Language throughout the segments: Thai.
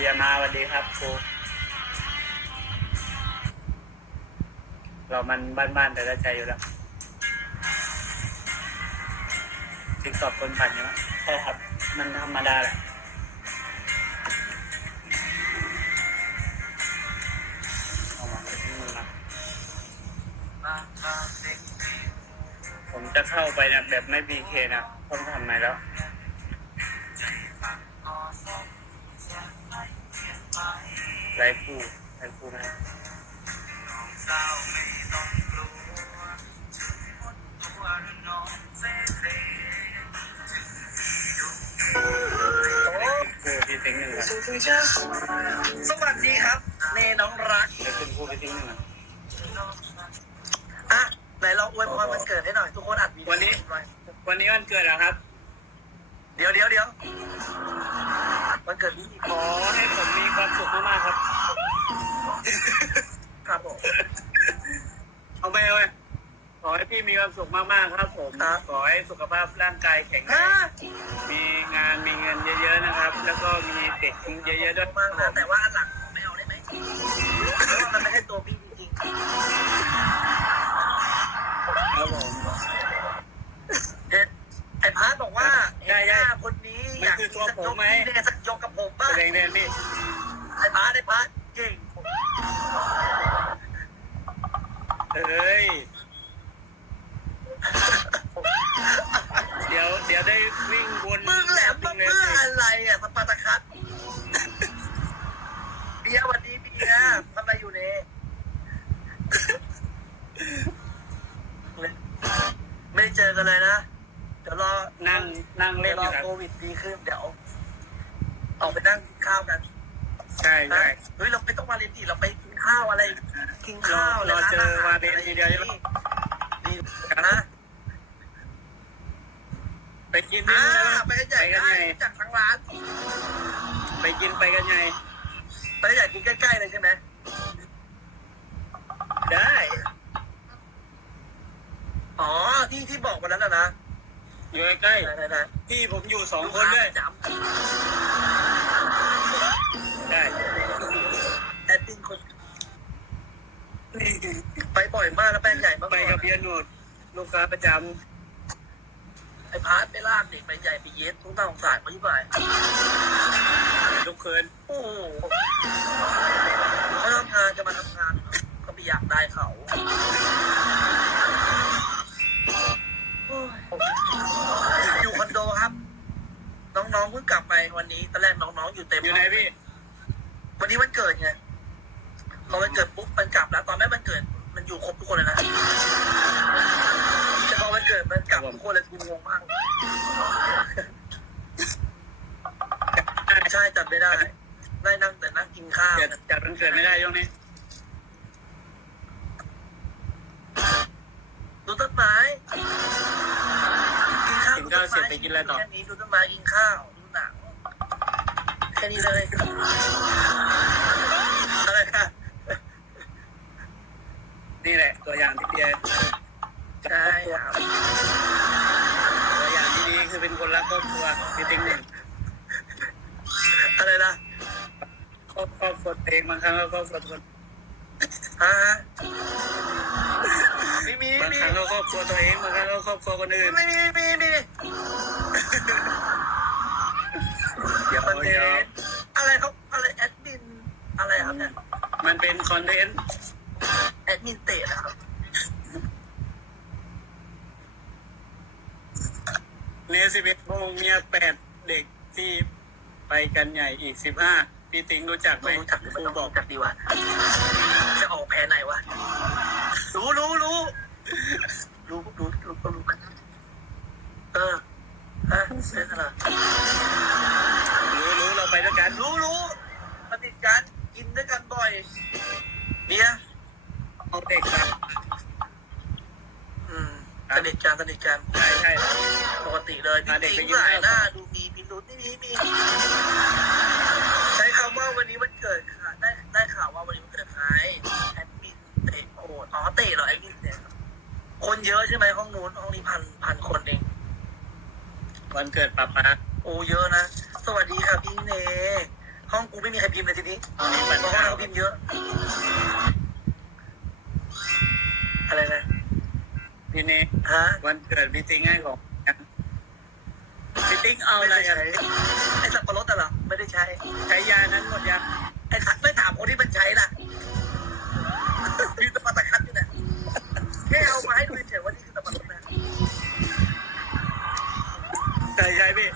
เบียมาสวัสดีครับครูเรามันบ้านๆแต่ละใจอยู่แล้วติ๊กตอบคนผ่านใช่ไหมใช่ครับ มันธรรมดาแหละเอามาเป็นมือนะผมจะเข้าไปนะแบบไม่บีเคนะต้องทำไงแล้ว ไรคู่ไรคู่นะคู่พี่ทิ้งหนึ่งอะสวัสดีครับเนน้องรักเดี๋ยวขึ้นคู่พี่ทิ้งหนึ่งอะอะไหนลองอวยพรวันเกิดให้หน่อย ทุกคนอัดวีดีโอวันนี้ไว้วันนี้วันเกิดเหรอครับ เดี๋ยวเดี๋ยวเดี๋ยว วันเกิดพี่ขอให้ผมมีความสุขมากๆครับ ครับผม เอาไปเลยขอให้พี่มีความสุขมากๆครับผมครับ ขอให้สุขภาพร่างกายแข็งแรอะงมีงานมีเงินเยอะๆนะครับ แล้วก็มีเด็กเยอะๆด้วยมากนะแต่ว่าอันหลังไม่เอาได้ไหมเพราะว่ามันไม่ใช่ตัวพี่จริงครับผม ๆเด็ดไอ้พาร์ทบอกว่าใช่เห็นใช่หน้าคนนี้อยากมันคือตัวผมไหมพี่เนี่ยสักยกกับผ มบ้างแดงนี่ไอ้พาร์ทไอ้พาร์ทเก่งเอ้ย เดี๋ยวเดี๋ยวได้วิ่งวน มึงแหลมมา เลย เพื่ออะไรอะสปาร์ตาคัสเบียร์วันนี้เบียร์ทำอะไรอยู่เนี่ยไม่ได้เจอกันเลยนะ เดี๋ยวรอ นั่งนั่งเล่ เดี๋ย น วร อ อยู่ ครับ โควิดดีขึ้นเดี๋ยวออกไปนั่งกินข้าวกัน ใช่ นะ ใช่ เฮ้ยเราไม่ต้องมาเรียนดีเราไปกินข้าวอะไร กินข้าว รอเจ อวาเดนทีเดียวใช่ไหมดีนะ ไปกินที่อ่านู่นนะไปกันใหญ่ไปกันได้ใหญ่จากทางร้าน ไปกินไปกันใหญ่ไปกันใหญ่กินใกล้ๆเลยใช่ไหมได้ อ๋อที่ที่บอกวันนั้นนะนะอยู่ใกล้ไหนไหนๆพี่ผมอยู่สองคนด้วยจไอยมากแล้วแป้งใหญ่มากไปกับเบียร์หนูดลูกค้าประจไอ้พาร์ทไปลากเด็กไปใหญ่ไปเย็ดทุกตาสงสารมาที่บ่ายำทุกคืนโอ้โหเขาทำงานจะมาทำงาน ก็ไม่อยากได้เขาโอ้ยอยู่คอนโดครับ น้องๆเพิ่งกลับไปวันนี้ตอนแรกน้องๆอยู่เต็มอยู่ไหนพี่วันนี้วันเกิดไงพอวันเกิดปุ๊บมันกลับแล้ว ตอนแม่วันเกิด มันอยู่ครบทุกคนเลยนะแต่พอวันเกิดมันกลับทุกคนเลยกูงงมากใช่จำไม่ได้ได้นั่งแต่นั่งกินข้าวเกิดจัดวันเกิดไม่ได้ช่วงนี้ดูต้นไม้กินข้าวกินข้าวเสร็จไปกินอะไรต่อแค่นี้ดูต้นไม้กินข้าวดูหนังแค่นี้เลยอะไรค่ะ นี่แหละตัวอย่างที่เบียร์ใช่ครับตัวอย่างที่ดีคือเป็นคนรักครอบครัวพี่ติ๊งหนึ่งอะไรนะครอบครอบครัวตัวเองบางครั้งก็ครอบครัวคนฮะมีมีบางมีครั้งก็ครอบครัวตัวเองบางครั้งก็ครอบครัวคนอื่นมีมีมีเดี๋ยวประเด็เดี๋ยวนอะไรเขาอะไรแอดมินอะไรครับเนี่ยมันเป็นคอนเทนต์ แอดมินเตะนะครับเนื้สิบเอ็ดโมงเมียแปดเด็กที่ไปกันใหญ่อีกสิบห้าพี่ติงรู้จักไหมรู้จักหรือไม่ครู้บอกจักดีวะจะออกแพ้ไหนวะรู้รู้รู้ รู้รู้รู้ก็รู้มันเออฮะเล่นอะไรรู้รู้เราไปด้วยกัน รู้รู้ปฏิทกันกินด้วยกันบ่อยเบียร์ เอาเด็กครับอืมสนิทกันสนิทกันใช่ใช่ปกติเลยพี่พาเด็กติ๊ไปงกินหลายข้าวหน้า ดูมีพิรุษนี่มีมีใช้คำว่าวันนี้วันเกิดค่ะ ได้ได้ข่าวว่าวันนี้วันเกิดใครแอดมินเตะโอ้อ๋อเตะเหรอแอดมินเตะคนเยอะใช่ไหมห้องนู้นห้องนี้พันพันคนเอง วันเกิดป้าป๊าโอ้เยอะนะ สวัสดีค่ะพี่เนห้องกูไม่มีใครพิมพ์เลยทีนี้ มีปัญเพราะหาห้องเราพิมพ์เยอะ วันเกิดพี่ติ๊งให้ของพี่ติ๊งเอาไม่อะไรได้อะใช้ไอ้สับปะรดอะเหรอไม่ได้ใช้ ใช้ยานั้นหมดยังไอ้ขัดไม่ถามคนที่มันใช้ล่ะมีสปัตตะคัดอยู่เนี่ยแค่เอามาให้ดูเฉยๆว่านี่คือสปัตตะคัดใช่ใช่พี่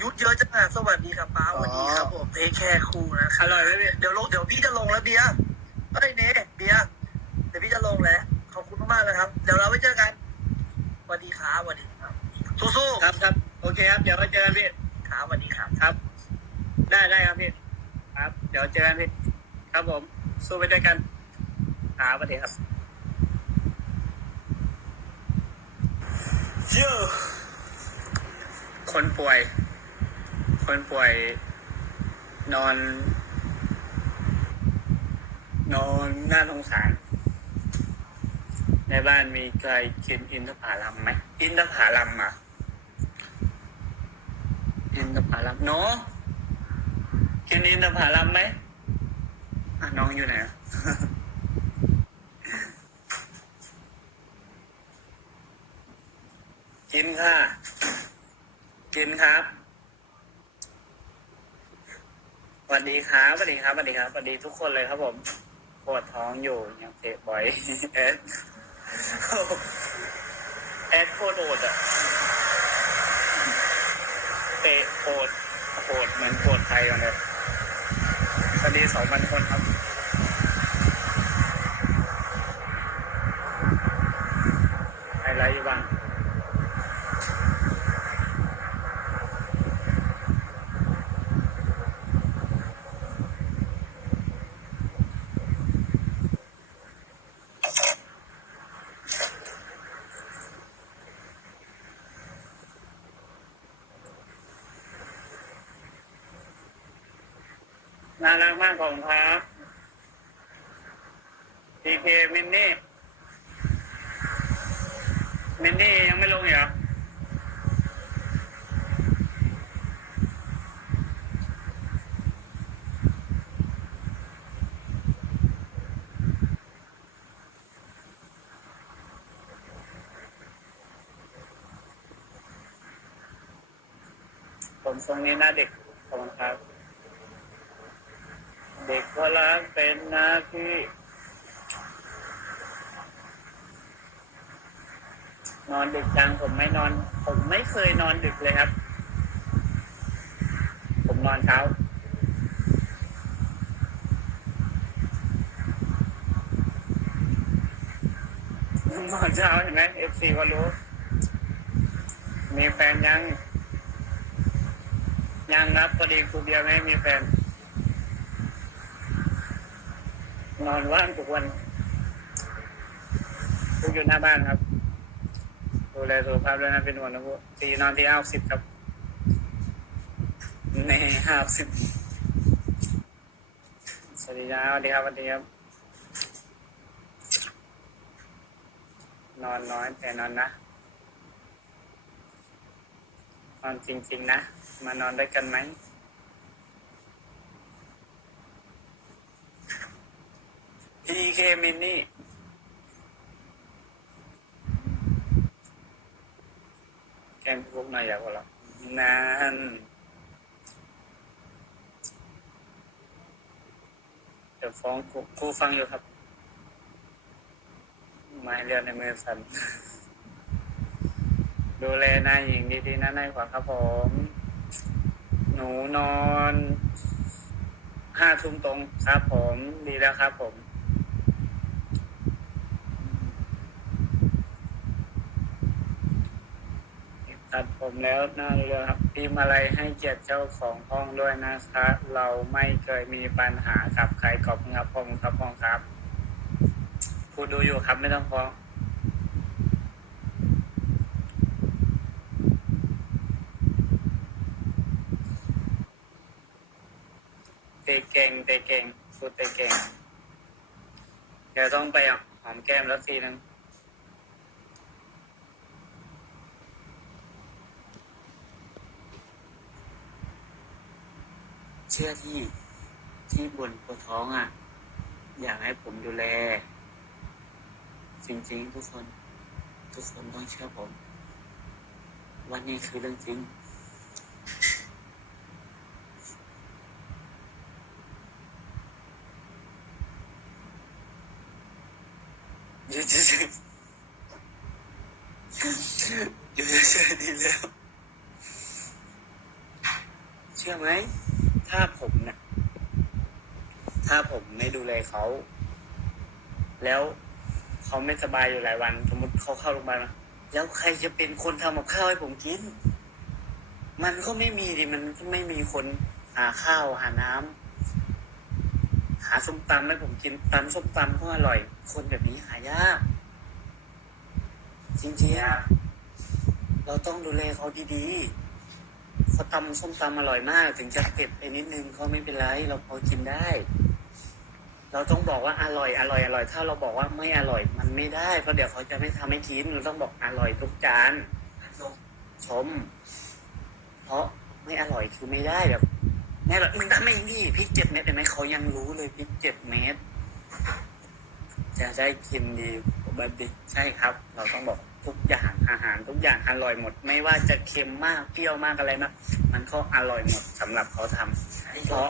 ยุดเยอะจังอะสวัสดีครับป้าสวัสดีครับผมเทคแค่ครูนะคอรับร่อยไหมพี่เดี๋ยวลงเดี๋ยวพี่จะลงแล้วเบียร์เฮ้ยเน นะครับ เดี๋ยวเราไปเจอกันสวัสดีครับสวัสดีครับ สู้ๆครับครับโอเคครับ เดี๋ยวไปเจอกันพี่ ครับสวัสดีครับครับ ได้ได้ครับพี่ ครับ เดี๋ยวเจอกันพี่ ครับผม สู้ไปด้วยกันครับสวัสดีครับเยอะคนป่วย คนป่วย นอน นอนน่าสงสาร ในบ้านมีใครกินอินทผลัมไหมอินทผลัมอะอินทผลัมเนาะกินอินทผลัมไหมอะน้องอยู่ไหนอะกินค่ะ กินครับสวัสดีครับสวัสดีครับสวัสดีครับสวัสดีทุกคนเลยครับผมปวดท้องอยู่ยังเตะบ่อยเอส แอดโคตรโอดอะเตะโหดโหดเหมือนโหดไทยเลยสวัสดีสองพันคนครับ อะไรอยู่บ้างน่า รักมากของครับทีเคมินนี่มินนี่ยังไม่ลงเหรอผมทรงนี้หน้าเด็กขอบคุณครับ เด็กก็รักเป็นน้าที่นอนดึกจังผมไม่นอน ผมไม่เคยนอนดึกเลยครับ ผมนอนเช้านอนเช้าเห็นไหมเอฟซีก็รู้ มีแฟนยัง ยังครับพอดีครูเบียร์ไม่มีแฟน นอนว่างทุกวันทุกอยู่หน้าบ้านครับ ดูแลสุขภาพด้วยนะเป็นห่วงนะพวกตีนอนที่ห้าสิบครับ ในห้าสิบสวัสดีครับสวัสดีครับสวัสดีครับ นอนน้อยแต่นอนนะ นอนจริงๆนะ มานอนด้วยกันไหม PK มินนี่แกมพวกนายอยากว่าเรานานเดี๋ยวฟ้องครูฟังอยู่ครับไม้เลือดในมือสันดูแลนายหญิงดีๆนะนายขวาครับผม หนูนอนห้าทุ่มตรงครับผม ดีแล้วครับผม ตัดผมแล้วน่าเรือครับพิมพ์อะไรให้เกียรติเจ้าของห้องด้วยนะคะ เราไม่เคยมีปัญหากับใครขอบคุณครับผมครับผมครับพูดดูอยู่ครับไม่ต้องฟ้องเตะเก่งเตะเก่งพูดเตะเก่งเดี๋ยวต้องไปหอมแก้มแล้วทีนึง สื้อที่ที่บนตัวท้องอะ่ะ อยากให้ผมดูแล จริงๆ ทุกคน ทุกคนต้องเชื่อผมว่านี่คือเรื่องจริงอยู่เฉยๆอยู่เฉยๆดีแล้ว เชื่อไหม ถ้าผมนะถ้าผมไม่ดูแลเขา แล้วเขาไม่สบายอยู่หลายวัน สมมติเขาเข้าโรงพยาบาลมาแล้วใครจะเป็นคนทำกับข้าวให้ผมกิน มันก็ไม่มีดิมันก็ไม่มีคนหาข้าวหาน้ำหาส้มตำให้ผมกินตำส้มตำก็อร่อย คนแบบนี้หายากจริงๆเราต้องดูแลเขาดีๆ เขาตำส้มตำอร่อยมาก ถึงจะเผ็ดไปนิดนึงก็ไม่เป็นไร เราพอกินได้ เราต้องบอกว่าอร่อยอร่อยอร่อย ถ้าเราบอกว่าไม่อร่อยมันไม่ได้เพราะเดี๋ยวเขาจะไม่ทำให้กินเราต้องบอกอร่อยทุกจานชม เพราะไม่อร่อยคือไม่ได้แบบแม่แบบมึงทำไม่ดีพริกเจ็ดเม็ดเห็นไหมเขายังรู้เลยพริกเจ็ดเม็ดจะได้กินดีบัดดิใช่ครับ เราต้องบอก ทุกอย่างอาหารทุกอย่างอร่อยหมด ไม่ว่าจะเค็มมากเปรี้ยวมากอะไรมากมันก็อร่อยหมดสำหรับเขาทำเพราะ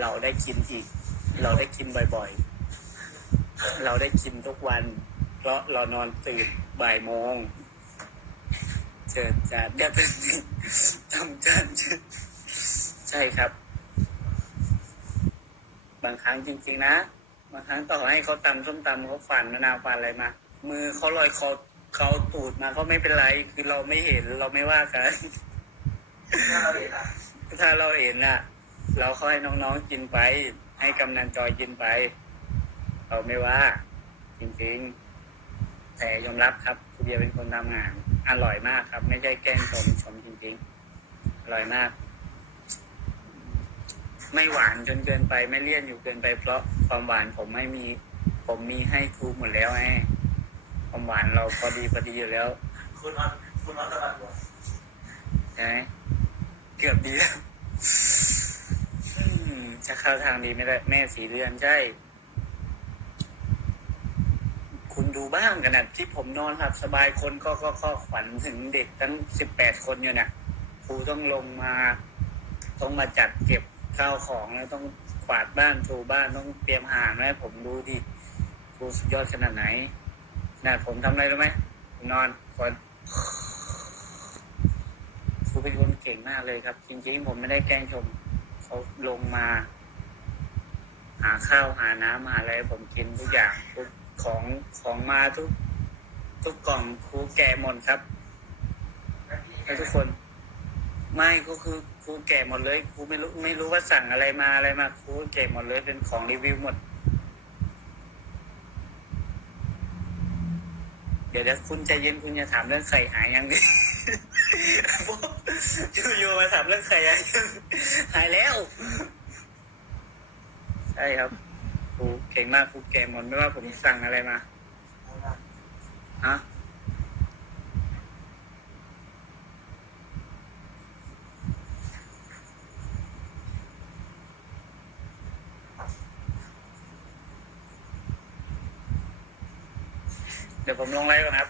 เราได้กินอีก เราได้กินบ่อยๆ เราได้กินทุกวัน เพราะเรานอนตื่นบ่ายโมงเชิญจานเดี๋ยวเป็นงทำจานเชิญใช่ครับ บางครั้งจริง ๆ นะ บางครั้งต่อให้เขาตำส้มตำเขาฝันมะนาวฝันอะไรมา มือเขาลอยคอ เขาตูดมาก็ไม่เป็นไร คือเราไม่เห็นเราไม่ว่ากัน ถ้าเราเห็นน่ะ เราเขาให้น้องๆกินไป ให้กำนันจอยกินไป เราไม่ว่า จริงๆ แต่ยอมรับครับคุณเบียร์เป็นคนทำงาน อร่อยมากครับ ไม่ใช่แกล้งชมชมจริงๆ อร่อยมาก ไม่หวานจนเกินไปไม่เลี่ยนอยู่เกินไป เพราะความหวานผมไม่มี ผมมีให้ครูหมดแล้วไง ความหวานเราพอดีพอดีอยู่แล้วคุณออนคุณออนสวัสดิ์ใช่ไหมเกือบดีแล้วอืมจะเข้าทางดีไม่ได้แม่สีเรือนใช่ คุณดูบ้างขนาดที่ผมนอนหลับสบายคนก็ก็ก็ขวัญถึงเด็กทั้งสิบแปดคนอยู่เนี่ยครูต้องลงมา ต้องมาจัดเก็บข้าวของแล้วต้องกวาดบ้านถูบ้านต้องเตรียมอาหารไว้ให้ผมดูดิครูสุดยอดขนาดไหน ขนาผมทำอะไรรู้ไหมผมนอนก่อนครูเป็นคนเก่งมากเลยครับ จริงๆ ผมไม่ได้แกล้งชม เขาลงมา หาข้าวหาน้ำหาอะไรผมกินทุกอย่างทุกของของมาทุก ทุกกล่องครูแกะหมดครับให้ทุกคน ไม่ก็คือครูแกะหมดเลยครูไม่รู้ไม่รู้ว่าสั่งอะไรมาอะไรมาครูแกะหมดเลยเป็นของรีวิวหมด ดี๋ยวเดี๋ยวคุณใจเย็นคุณจะถามเรื่องใส่หายยังดิอยู่ๆมาถามเรื่องใส่หายแล้ว ใช่ครับครูเก่งมากครูแก่หมดไม่ว่าผมสั่งอะไรมา ฮะ ดี๋ยวผมลงไลฟ์ก่อนครับ